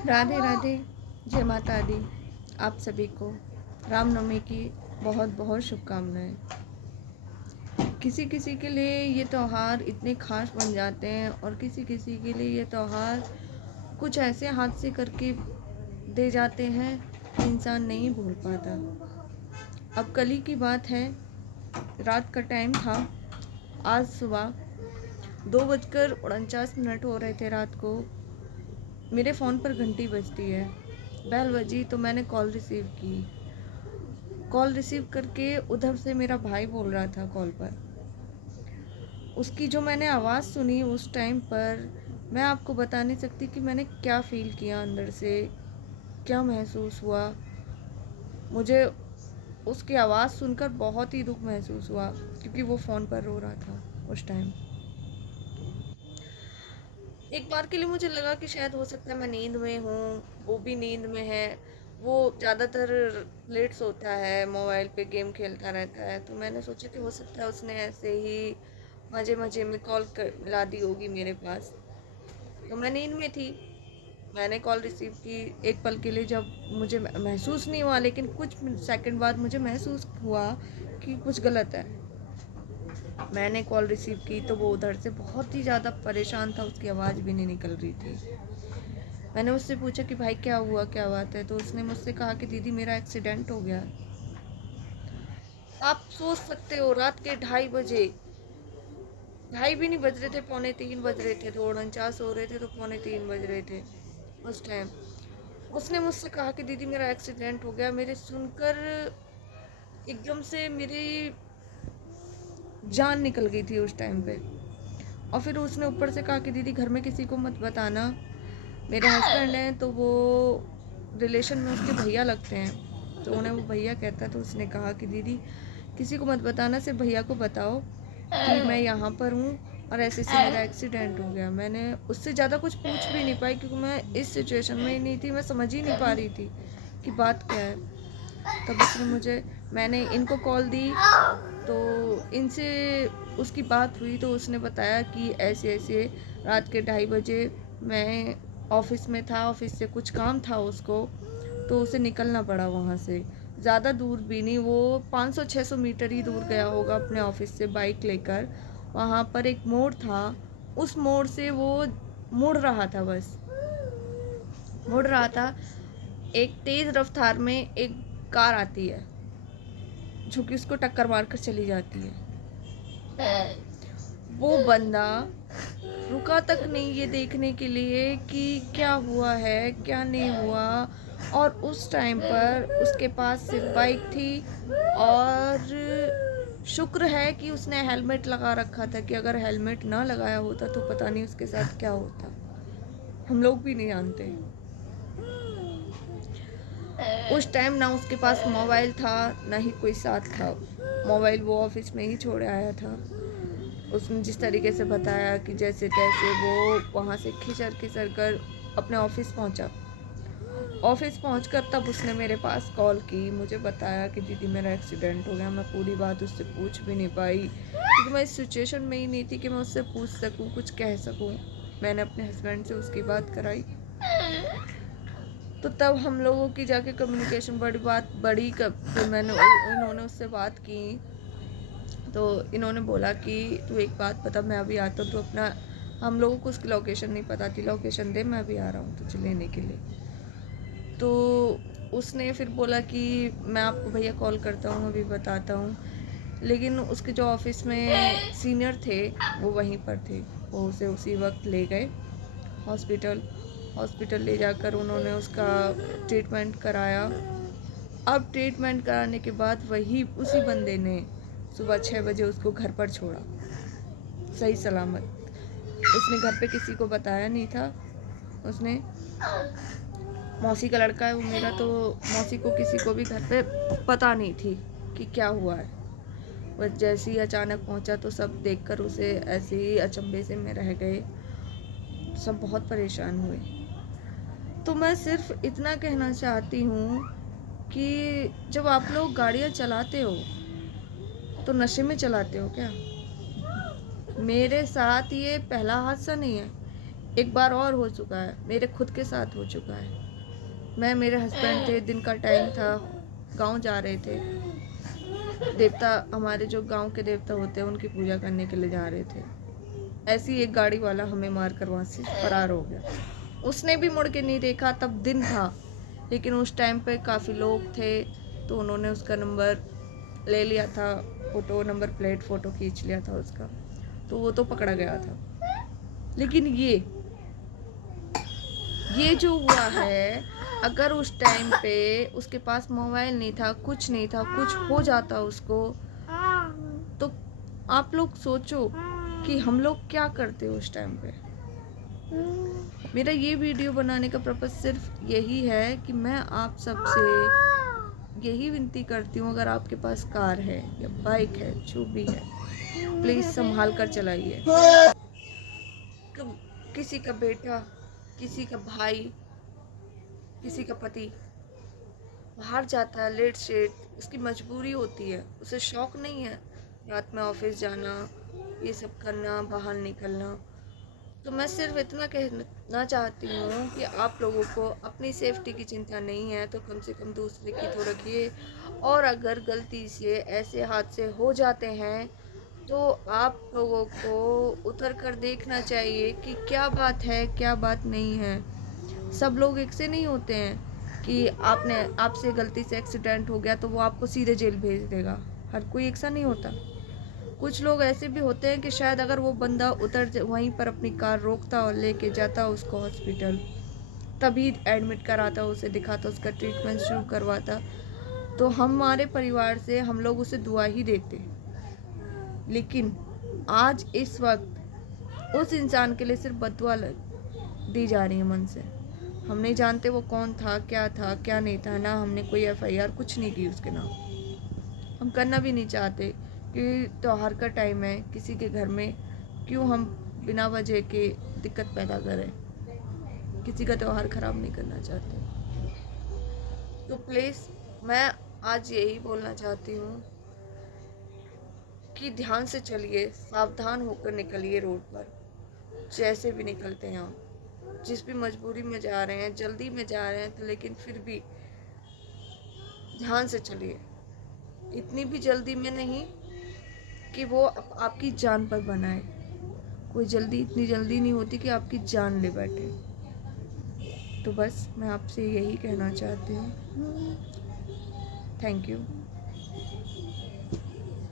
राधे राधे। जय माता दी। आप सभी को रामनवमी की बहुत बहुत शुभकामनाएं। किसी किसी के लिए ये त्यौहार इतने खास बन जाते हैं और किसी किसी के लिए ये त्यौहार कुछ ऐसे हादसे करके दे जाते हैं कि इंसान नहीं भूल पाता। अब कल ही की बात है, रात का टाइम था। आज सुबह 2:49 हो रहे थे रात को। मेरे फ़ोन पर घंटी बजती है। बेल बजी तो मैंने कॉल रिसीव की। कॉल रिसीव करके उधर से मेरा भाई बोल रहा था कॉल पर। उसकी जो मैंने आवाज़ सुनी उस टाइम पर, मैं आपको बता नहीं सकती कि मैंने क्या फ़ील किया अंदर से, क्या महसूस हुआ। मुझे उसकी आवाज़ सुनकर बहुत ही दुख महसूस हुआ क्योंकि वो फ़ोन पर रो रहा था उस टाइम। एक बार के लिए मुझे लगा कि शायद हो सकता है मैं नींद में हूँ, वो भी नींद में है। वो ज़्यादातर लेट सोता है, मोबाइल पे गेम खेलता रहता है, तो मैंने सोचा कि हो सकता है उसने ऐसे ही मज़े मज़े में कॉल कर ला दी होगी मेरे पास। तो मैं नींद में थी, मैंने कॉल रिसीव की। एक पल के लिए जब मुझे महसूस नहीं हुआ, लेकिन कुछ सेकंड बाद मुझे महसूस हुआ कि कुछ गलत है। मैंने कॉल रिसीव की तो वो उधर से बहुत ही ज़्यादा परेशान था, उसकी आवाज़ भी नहीं निकल रही थी। मैंने उससे पूछा कि भाई क्या हुआ, क्या बात है? तो उसने मुझसे कहा कि दीदी मेरा एक्सीडेंट हो गया। आप सोच सकते हो, रात के 2:30 बजे, 2:30 भी नहीं बज रहे थे, 2:45 बज रहे थे। 2:49 हो रहे थे तो 2:45 बज रहे थे उस टाइम। उसने मुझसे कहा कि दीदी मेरा एक्सीडेंट हो गया। मेरे सुनकर एकदम से मेरी जान निकल गई थी उस टाइम पे। और फिर उसने ऊपर से कहा कि दीदी घर में किसी को मत बताना। मेरे हस्बैंड हैं तो वो रिलेशन में उसके भैया लगते हैं, तो उन्हें वो भैया कहता है। तो उसने कहा कि दीदी किसी को मत बताना, सिर्फ भैया को बताओ कि मैं यहाँ पर हूँ और ऐसे से मेरा एक्सीडेंट हो गया। मैंने उससे ज़्यादा कुछ पूछ भी नहीं पाई क्योंकि मैं इस सिचुएशन में ही नहीं थी, मैं समझ ही नहीं पा रही थी कि बात क्या है। तब उसने मैंने इनको कॉल दी तो इनसे उसकी बात हुई, तो उसने बताया कि ऐसे ऐसे रात के 2:30 बजे मैं ऑफिस में था, ऑफिस से कुछ काम था उसको, तो उसे निकलना पड़ा वहाँ से। ज़्यादा दूर भी नहीं, वो 500-600 मीटर ही दूर गया होगा अपने ऑफिस से बाइक लेकर। वहाँ पर एक मोड़ था, उस मोड़ से वो मुड़ रहा था, बस मुड़ रहा था। एक तेज़ रफ्तार में एक कार आती है जो कि उसको टक्कर मारकर चली जाती है। वो बंदा रुका तक नहीं ये देखने के लिए कि क्या हुआ है क्या नहीं हुआ। और उस टाइम पर उसके पास सिर्फ बाइक थी, और शुक्र है कि उसने हेलमेट लगा रखा था, कि अगर हेलमेट ना लगाया होता तो पता नहीं उसके साथ क्या होता, हम लोग भी नहीं जानते। उस टाइम ना उसके पास मोबाइल था ना ही कोई साथ था। मोबाइल वो ऑफिस में ही छोड़ आया था। उसने जिस तरीके से बताया कि जैसे तैसे वो वहाँ से खिसर खिसर कर अपने ऑफिस पहुँचा। ऑफिस पहुँचकर तब उसने मेरे पास कॉल की, मुझे बताया कि दीदी मेरा एक्सीडेंट हो गया। मैं पूरी बात उससे पूछ भी नहीं पाई क्योंकि मैं इस सिचुएशन में ही नहीं थी कि मैं उससे पूछ सकूँ, कुछ कह सकूँ। मैंने अपने हस्बैंड से उसकी बात कराई, तो तब हम लोगों की जाके कम्युनिकेशन बड़ी फिर इन्होंने उससे बात की। तो इन्होंने बोला कि तू एक बात बता, मैं अभी आता हूँ, तो अपना, हम लोगों को उसकी लोकेशन नहीं पता थी, लोकेशन दे, मैं अभी आ रहा हूँ तुझे लेने के लिए। तो उसने फिर बोला कि मैं आपको भैया कॉल करता हूँ, अभी बताता हूँ। लेकिन उसके जो ऑफिस में सीनियर थे वो वहीं पर थे, वो उसे उसी वक्त ले गए हॉस्पिटल। हॉस्पिटल ले जाकर उन्होंने उसका ट्रीटमेंट कराया। अब ट्रीटमेंट कराने के बाद वही उसी बंदे ने सुबह 6 बजे उसको घर पर छोड़ा, सही सलामत। उसने घर पे किसी को बताया नहीं था। उसने, मौसी का लड़का है वो मेरा, तो मौसी को किसी को भी घर पे पता नहीं थी कि क्या हुआ है। बस जैसे ही अचानक पहुंचा तो सब देखकर उसे ऐसे ही अचंभे से में रह गए, सब बहुत परेशान हुए। तो मैं सिर्फ इतना कहना चाहती हूँ कि जब आप लोग गाड़ियाँ चलाते हो तो नशे में चलाते हो क्या? मेरे साथ ये पहला हादसा नहीं है, एक बार और हो चुका है, मेरे खुद के साथ हो चुका है। मैं, मेरे हस्बैंड थे, दिन का टाइम था, गांव जा रहे थे। देवता, हमारे जो गांव के देवता होते हैं उनकी पूजा करने के लिए जा रहे थे। ऐसी एक गाड़ी वाला हमें मार कर वहाँ से फरार हो गया। उसने भी मुड़ के नहीं देखा, तब दिन था, लेकिन उस टाइम पे काफ़ी लोग थे, तो उन्होंने उसका नंबर ले लिया था, फ़ोटो, नंबर प्लेट फ़ोटो खींच लिया था उसका, तो वो तो पकड़ा गया था। लेकिन ये जो हुआ है, अगर उस टाइम पे उसके पास मोबाइल नहीं था, कुछ नहीं था, कुछ हो जाता उसको, तो आप लोग सोचो कि हम लोग क्या करते उस टाइम पे। मेरा ये वीडियो बनाने का पर्पस सिर्फ यही है कि मैं आप सबसे यही विनती करती हूँ, अगर आपके पास कार है या बाइक है, जो भी है, प्लीज़ संभाल कर चलाइए। किसी का बेटा, किसी का भाई, किसी का पति बाहर जाता है लेट सेट, उसकी मजबूरी होती है, उसे शौक नहीं है रात में ऑफिस जाना, ये सब करना, बाहर निकलना। तो मैं सिर्फ इतना कहना चाहती हूँ कि आप लोगों को अपनी सेफ्टी की चिंता नहीं है तो कम से कम दूसरे की तो रखिए। और अगर गलती से ऐसे हादसे हो जाते हैं तो आप लोगों को उतर कर देखना चाहिए कि क्या बात है, क्या बात नहीं है। सब लोग एक से नहीं होते हैं कि आपसे गलती से एक्सीडेंट हो गया तो वो आपको सीधे जेल भेज देगा। हर कोई एक सा नहीं होता। कुछ लोग ऐसे भी होते हैं कि शायद अगर वो बंदा वहीं पर अपनी कार रोकता और लेके जाता उसको हॉस्पिटल, तभी एडमिट कराता, उसे दिखाता, उसका ट्रीटमेंट शुरू करवाता, तो हमारे परिवार से हम लोग उसे दुआ ही देते। लेकिन आज इस वक्त उस इंसान के लिए सिर्फ बददुआ दी जा रही है मन से। हम नहीं जानते वो कौन था, क्या नहीं था, ना हमने कोई FIR कुछ नहीं की उसके नाम। हम करना भी नहीं चाहते कि त्योहार का टाइम है, किसी के घर में क्यों हम बिना वजह के दिक्कत पैदा करें। किसी का त्योहार ख़राब नहीं करना चाहते। तो प्लीज़ मैं आज यही बोलना चाहती हूँ कि ध्यान से चलिए, सावधान होकर निकलिए रोड पर, जैसे भी निकलते हैं आप। जिस भी मजबूरी में जा रहे हैं, जल्दी में जा रहे हैं, तो लेकिन फिर भी ध्यान से चलिए। इतनी भी जल्दी में नहीं कि वो आपकी जान पर बनाए। कोई इतनी जल्दी नहीं होती कि आपकी जान ले बैठे। तो बस मैं आपसे यही कहना चाहती हूँ। Thank you.